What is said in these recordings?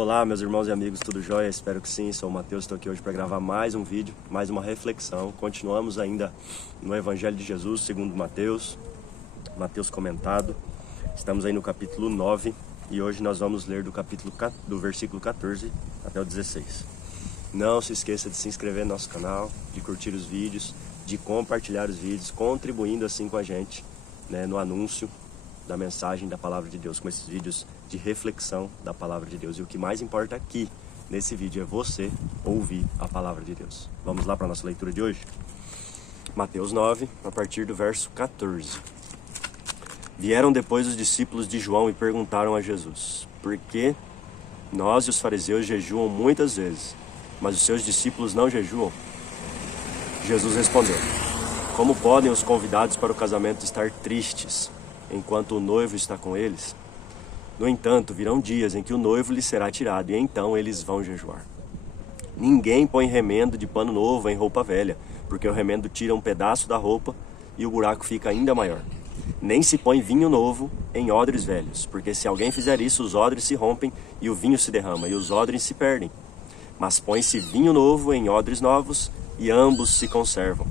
Olá, meus irmãos e amigos, tudo jóia? Espero que sim. Sou o Matheus, estou aqui hoje para gravar mais um vídeo, mais uma reflexão. Continuamos ainda no Evangelho de Jesus, segundo Mateus comentado. Estamos aí no capítulo 9 e hoje nós vamos ler do versículo 14 até o 16. Não se esqueça de se inscrever no nosso canal, de curtir os vídeos, de compartilhar os vídeos, contribuindo assim com a gente, né, no anúncio da mensagem da Palavra de Deus, com esses vídeos de reflexão da Palavra de Deus. E o que mais importa aqui nesse vídeo é você ouvir a Palavra de Deus. Vamos lá para a nossa leitura de hoje? Mateus 9, a partir do verso 14. Vieram depois os discípulos de João e perguntaram a Jesus: por que nós e os fariseus jejuam muitas vezes, mas os seus discípulos não jejuam? Jesus respondeu: como podem os convidados para o casamento estar tristes enquanto o noivo está com eles? No entanto, virão dias em que o noivo lhes será tirado, e então eles vão jejuar. Ninguém põe remendo de pano novo em roupa velha, porque o remendo tira um pedaço da roupa e o buraco fica ainda maior. Nem se põe vinho novo em odres velhos, porque se alguém fizer isso, os odres se rompem e o vinho se derrama, e os odres se perdem. Mas põe-se vinho novo em odres novos, e ambos se conservam.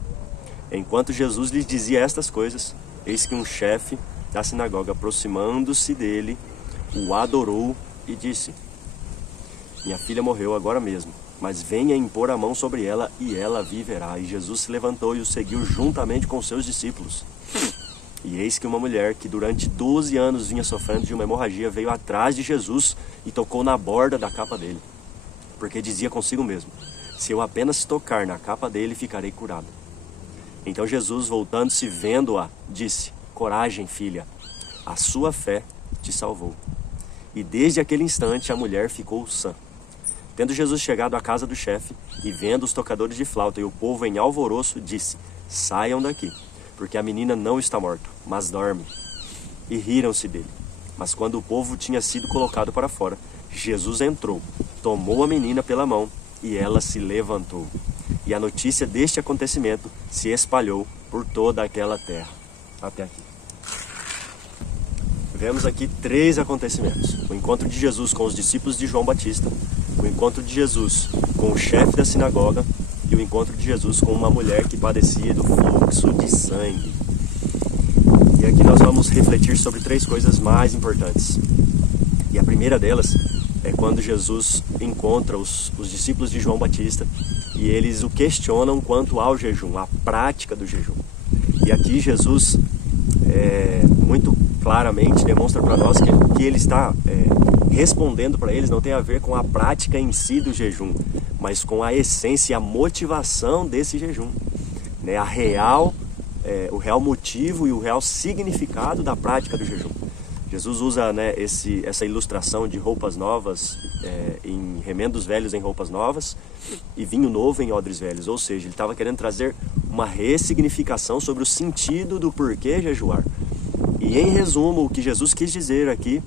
Enquanto Jesus lhes dizia estas coisas, eis que um chefe da sinagoga, aproximando-se dele, o adorou e disse: minha filha morreu agora mesmo, mas venha impor a mão sobre ela e ela viverá. E Jesus se levantou e o seguiu juntamente com seus discípulos. E eis que uma mulher que durante 12 anos vinha sofrendo de uma hemorragia veio atrás de Jesus e tocou na borda da capa dele, porque dizia consigo mesmo: se eu apenas tocar na capa dele, ficarei curada. Então Jesus, voltando-se, vendo-a, disse: coragem, filha, a sua fé te salvou. E desde aquele instante a mulher ficou sã. Tendo Jesus chegado à casa do chefe, e vendo os tocadores de flauta e o povo em alvoroço, disse: saiam daqui, porque a menina não está morta, mas dorme. E riram-se dele. Mas quando o povo tinha sido colocado para fora, Jesus entrou, tomou a menina pela mão, e ela se levantou. E a notícia deste acontecimento se espalhou por toda aquela terra. Até aqui. Vemos aqui 3 acontecimentos: o encontro de Jesus com os discípulos de João Batista, o encontro de Jesus com o chefe da sinagoga e o encontro de Jesus com uma mulher que padecia do fluxo de sangue. E aqui nós vamos refletir sobre 3 coisas mais importantes. E a primeira delas é quando Jesus encontra os discípulos de João Batista e eles o questionam quanto ao jejum, a prática do jejum. E aqui Jesus muito claramente demonstra para nós que ele está respondendo para eles não tem a ver com a prática em si do jejum, mas com a essência e a motivação desse jejum, né? O real motivo e o real significado da prática do jejum. Jesus usa, né, essa ilustração de roupas novas em remendos velhos em roupas novas e vinho novo em odres velhos. Ou seja, ele estava querendo trazer uma ressignificação sobre o sentido do porquê jejuar. E em resumo, o que Jesus quis dizer aqui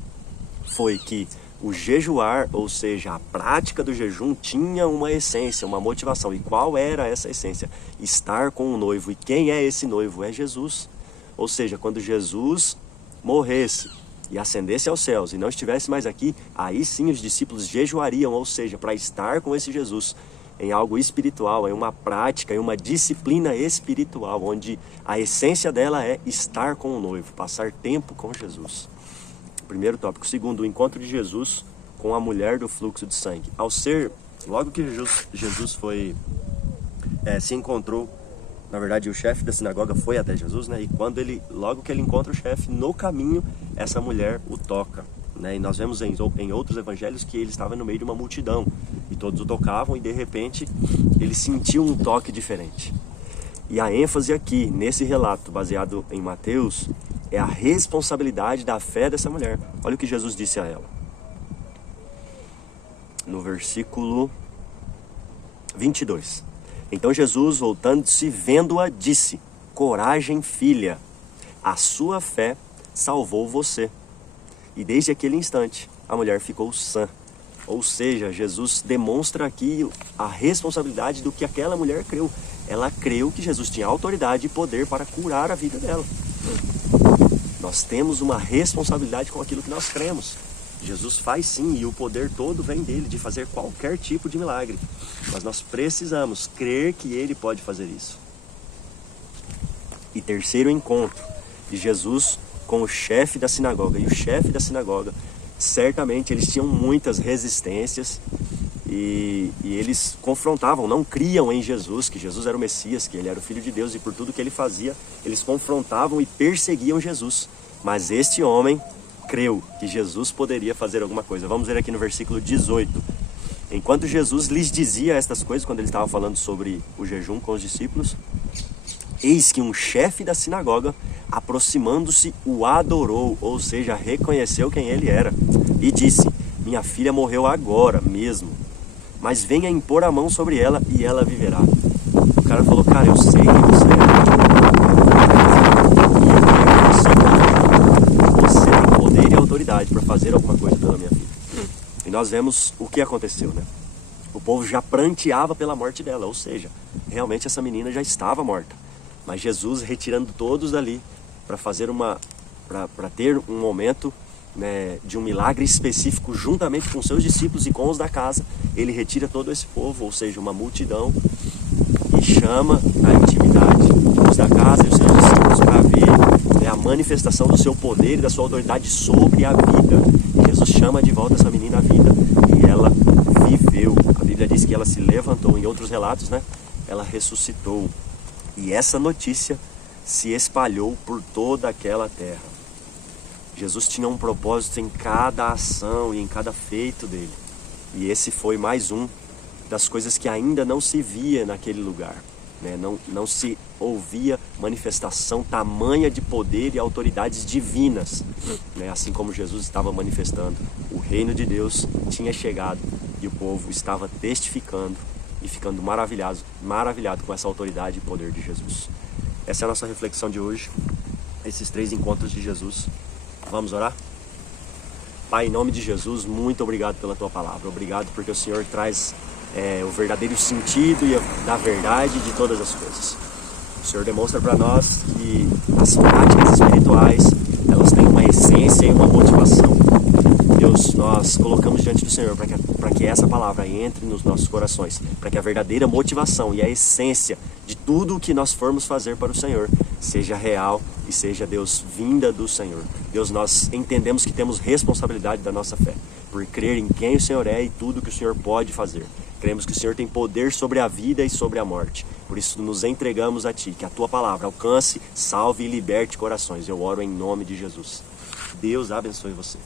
foi que o jejuar, ou seja, a prática do jejum, tinha uma essência, uma motivação. E qual era essa essência? Estar com o noivo. E quem é esse noivo? É Jesus. Ou seja, quando Jesus morresse e ascendesse aos céus e não estivesse mais aqui, aí sim os discípulos jejuariam, ou seja, para estar com esse Jesus em algo espiritual, em uma prática, em uma disciplina espiritual, onde a essência dela é estar com o noivo, passar tempo com Jesus. Primeiro tópico. Segundo, o encontro de Jesus com a mulher do fluxo de sangue. Logo que Jesus se encontrou, na verdade o chefe da sinagoga foi até Jesus, né? E logo que ele encontra o chefe, no caminho, essa mulher o toca, né? E nós vemos em outros evangelhos que ele estava no meio de uma multidão e todos o tocavam e de repente ele sentiu um toque diferente. E a ênfase aqui, nesse relato baseado em Mateus, é a responsabilidade da fé dessa mulher. Olha o que Jesus disse a ela. No versículo 22. Então Jesus, voltando-se, vendo-a, disse: coragem, filha, a sua fé salvou você. E desde aquele instante, a mulher ficou sã. Ou seja, Jesus demonstra aqui a responsabilidade do que aquela mulher creu. Ela creu que Jesus tinha autoridade e poder para curar a vida dela. Nós temos uma responsabilidade com aquilo que nós cremos. Jesus faz sim, e o poder todo vem dele, de fazer qualquer tipo de milagre. Mas nós precisamos crer que ele pode fazer isso. E terceiro encontro de Jesus com o chefe da sinagoga. E o chefe da sinagoga, certamente eles tinham muitas resistências e eles confrontavam, não criam em Jesus, que Jesus era o Messias, que ele era o Filho de Deus, e por tudo que ele fazia, eles confrontavam e perseguiam Jesus. Mas este homem creu que Jesus poderia fazer alguma coisa. Vamos ver aqui no versículo 18. Enquanto Jesus lhes dizia estas coisas, quando ele estava falando sobre o jejum com os discípulos, eis que um chefe da sinagoga, aproximando-se, o adorou, ou seja, reconheceu quem ele era, e disse: minha filha morreu agora mesmo, mas venha impor a mão sobre ela e ela viverá. O cara falou: cara, eu sei quem você é, você tem poder e autoridade para fazer alguma coisa pela minha filha. E nós vemos o que aconteceu, né? O povo já pranteava pela morte dela, ou seja, realmente essa menina já estava morta. Mas Jesus, retirando todos dali para fazer para ter um momento, né, de um milagre específico juntamente com seus discípulos e com os da casa, ele retira todo esse povo, ou seja, uma multidão, e chama na intimidade os da casa e os seus discípulos para ver, né, a manifestação do seu poder e da sua autoridade sobre a vida. E Jesus chama de volta essa menina à vida e ela viveu. A Bíblia diz que ela se levantou, em outros relatos, né, ela ressuscitou. E essa notícia se espalhou por toda aquela terra. Jesus tinha um propósito em cada ação e em cada feito dele. E esse foi mais um das coisas que ainda não se via naquele lugar, né? Não se ouvia manifestação tamanha de poder e autoridades divinas, né? Assim como Jesus estava manifestando, o reino de Deus tinha chegado e o povo estava testificando e ficando maravilhado com essa autoridade e poder de Jesus. Essa é a nossa reflexão de hoje, esses 3 encontros de Jesus. Vamos orar? Pai, em nome de Jesus, muito obrigado pela Tua palavra. Obrigado porque o Senhor traz o verdadeiro sentido da verdade de todas as coisas. O Senhor demonstra para nós que as práticas espirituais, elas têm uma essência e uma motivação. Deus, nós colocamos diante do Senhor para que essa palavra entre nos nossos corações, para que a verdadeira motivação e a essência de tudo o que nós formos fazer para o Senhor seja real e seja, Deus, vinda do Senhor. Deus, nós entendemos que temos responsabilidade da nossa fé, por crer em quem o Senhor é e tudo que o Senhor pode fazer. Cremos que o Senhor tem poder sobre a vida e sobre a morte. Por isso nos entregamos a Ti, que a Tua palavra alcance, salve e liberte corações. Eu oro em nome de Jesus. Deus abençoe você.